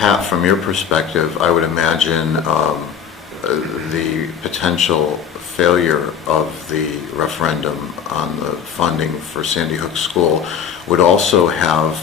Pat, from your perspective, I would imagine the potential failure of the referendum on the funding for Sandy Hook School would also have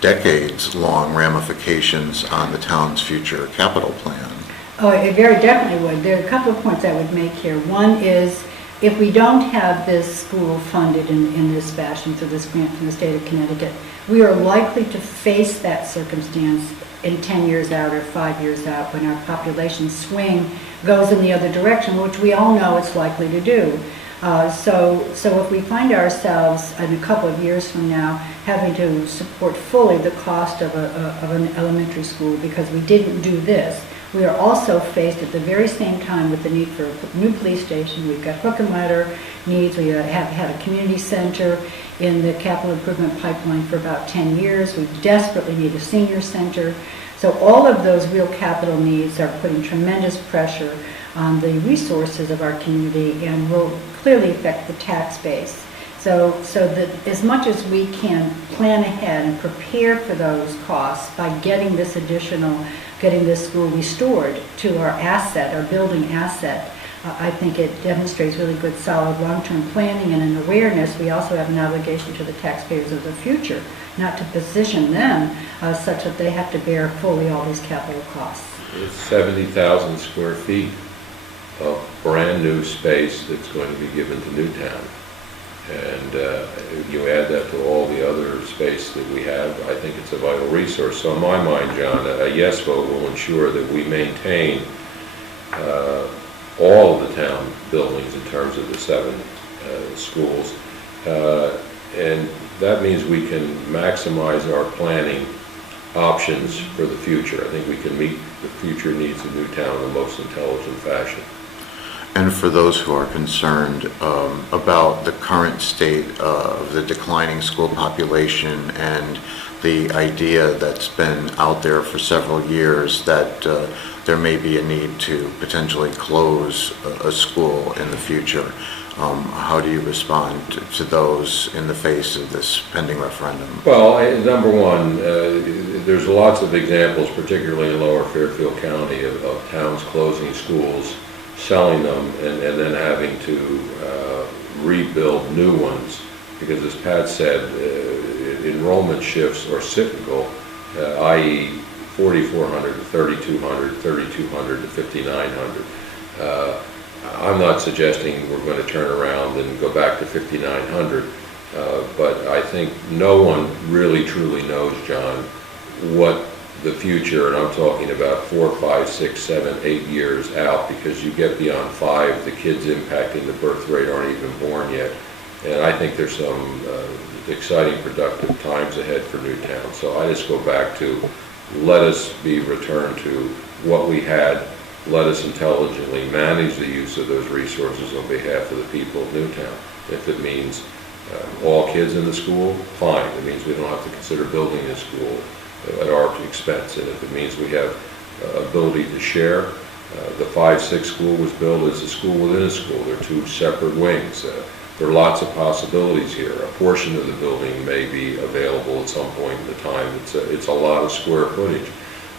decades-long ramifications on the town's future capital plan. Oh, it very definitely would. There are a couple of points I would make here. One is, if we don't have this school funded in this fashion through this grant from the state of Connecticut, we are likely to face that circumstance in 10 years out or 5 years out when our population swing goes in the other direction, which we all know it's likely to do. So if we find ourselves in a couple of years from now having to support fully the cost of an elementary school because we didn't do this, we are also faced at the very same time with the need for a new police station. We've got hook and ladder needs. We have had a community center in the capital improvement pipeline for about 10 years. We desperately need a senior center. So all of those real capital needs are putting tremendous pressure on the resources of our community and will clearly affect the tax base. So that as much as we can plan ahead and prepare for those costs by getting this school restored to our asset, our building asset, I think it demonstrates really good, solid long-term planning and an awareness. We also have an obligation to the taxpayers of the future, not to position them such that they have to bear fully all these capital costs. It's 70,000 square feet of brand new space that's going to be given to Newtown. And you add that to all the other space that we have, I think it's a vital resource. So in my mind, John, a yes vote will ensure that we maintain all of the town buildings in terms of the 7 schools. And that means we can maximize our planning options for the future. I think we can meet the future needs of Newtown in the most intelligent fashion. And for those who are concerned about the current state of the declining school population and the idea that's been out there for several years that there may be a need to potentially close a school in the future, how do you respond to those in the face of this pending referendum? Well, number one, there's lots of examples, particularly in Lower Fairfield County, of towns closing schools, selling them, and then having to rebuild new ones, because as Pat said, enrollment shifts are cyclical, i.e. 4,400 to 3,200, 3,200 to 5,900. I'm not suggesting we're going to turn around and go back to 5,900, but I think no one really truly knows, John, what the future, and I'm talking about 4, 5, 6, 7, 8 years out, because you get beyond 5, the kids impacting the birth rate aren't even born yet. And I think there's some exciting, productive times ahead for Newtown. So I just go back to, let us be returned to what we had. Let us intelligently manage the use of those resources on behalf of the people of Newtown. If it means all kids in the school, fine. It means we don't have to consider building a school at our expense. And if it means we have ability to share, the 5-6 school was built as a school within a school. They're 2 separate wings. There are lots of possibilities here. A portion of the building may be available at some point in the time. It's a lot of square footage.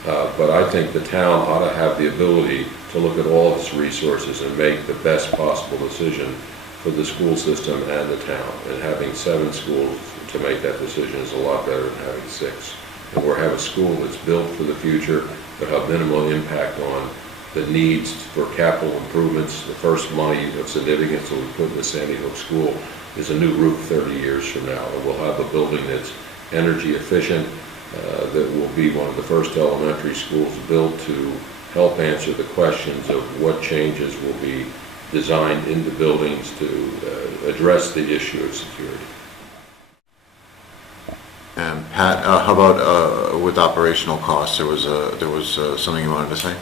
But I think the town ought to have the ability to look at all of its resources and make the best possible decision for the school system and the town. And having 7 schools to make that decision is a lot better than having 6. And we'll have a school that's built for the future, but have minimal impact on the needs for capital improvements. The first money of significance that we put in the Sandy Hook School is a new roof 30 years from now. And we'll have a building that's energy efficient, that will be one of the first elementary schools built to help answer the questions of what changes will be designed into buildings to address the issue of security. And Pat, how about with operational costs? There was something you wanted to say?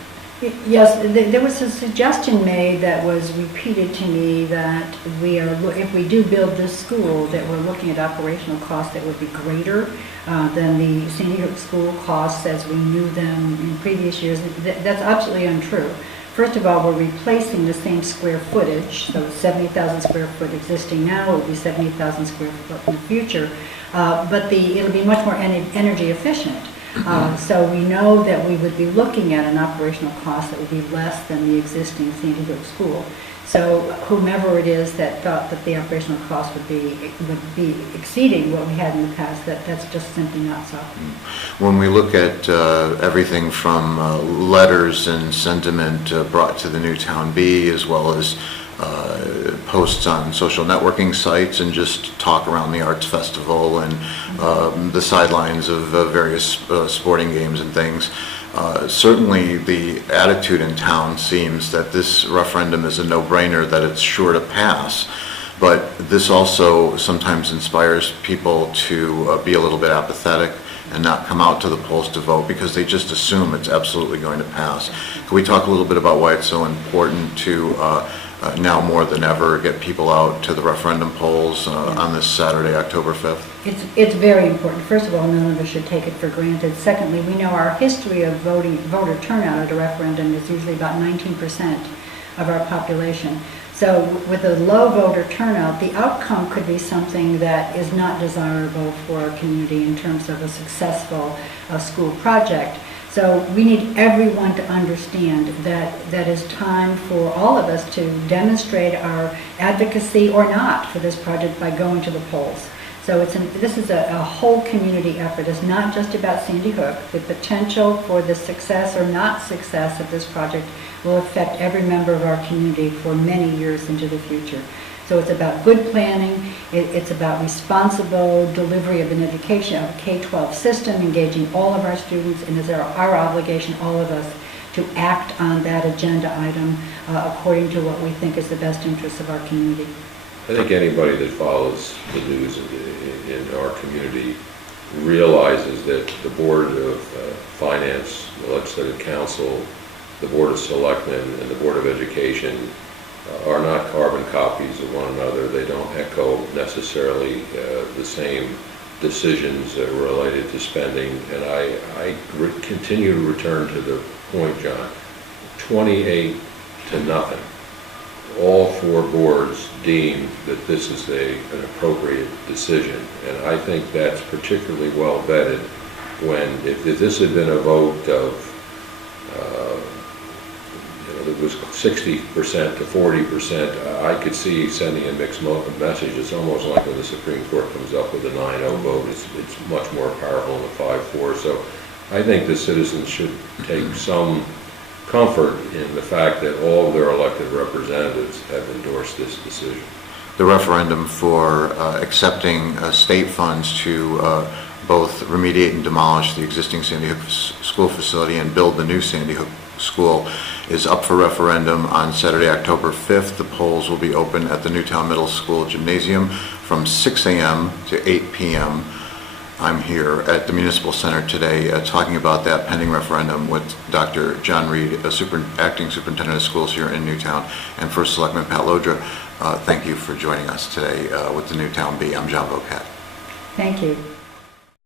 Yes, there was a suggestion made that was repeated to me that if we do build this school, that we're looking at operational costs that would be greater than the Sandy Hook School costs as we knew them in previous years. That's absolutely untrue. First of all, we're replacing the same square footage, so 70,000 square foot existing now will be 70,000 square foot in the future, but it'll be much more energy efficient. So we know that we would be looking at an operational cost that would be less than the existing Sandy Hook school. So whomever it is that thought that the operational cost would be exceeding what we had in the past, that's just simply not so. When we look at everything from letters and sentiment brought to the Newtown Bee, as well as posts on social networking sites and just talk around the arts festival and the sidelines of various sporting games and things, certainly the attitude in town seems that this referendum is a no-brainer, that it's sure to pass. But this also sometimes inspires people to be a little bit apathetic and not come out to the polls to vote because they just assume it's absolutely going to pass. Can we talk a little bit about why it's so important to now more than ever get people out to the referendum polls on this Saturday, October 5th? It's very important. First of all, none of us should take it for granted. Secondly, we know our history of voter turnout at a referendum is usually about 19% of our population. So with a low voter turnout, the outcome could be something that is not desirable for our community in terms of a successful school project. So we need everyone to understand that it's time for all of us to demonstrate our advocacy or not for this project by going to the polls. So this is a whole community effort. It's not just about Sandy Hook. The potential for the success or not success of this project will affect every member of our community for many years into the future. So it's about good planning, it's about responsible delivery of an education, of a K-12 system, engaging all of our students, and it's our obligation, all of us, to act on that agenda item according to what we think is the best interest of our community. I think anybody that follows the news in our community realizes that the Board of Finance, the Legislative Council, the Board of Selectmen, and the Board of Education are not carbon copies of one another. They don't echo necessarily the same decisions related to spending. And I continue to return to the point, John, 28 to nothing. All four boards deem that this is an appropriate decision. And I think that's particularly well vetted when, if this had been a vote of it was 60% to 40%, I could see sending a mixed message. It's almost like when the Supreme Court comes up with a 9-0 vote, it's much more powerful than a 5-4. So I think the citizens should take some comfort in the fact that all of their elected representatives have endorsed this decision. The referendum for accepting state funds to both remediate and demolish the existing Sandy Hook school facility and build the new Sandy Hook school is up for referendum on Saturday, October 5th. The polls will be open at the Newtown Middle School Gymnasium from 6 a.m. to 8 p.m. I'm here at the Municipal Center today talking about that pending referendum with Dr. John Reed, Acting Superintendent of Schools here in Newtown, and First Selectman Pat Llodra. Thank you for joining us today with the Newtown Bee. I'm John Voket. Thank you.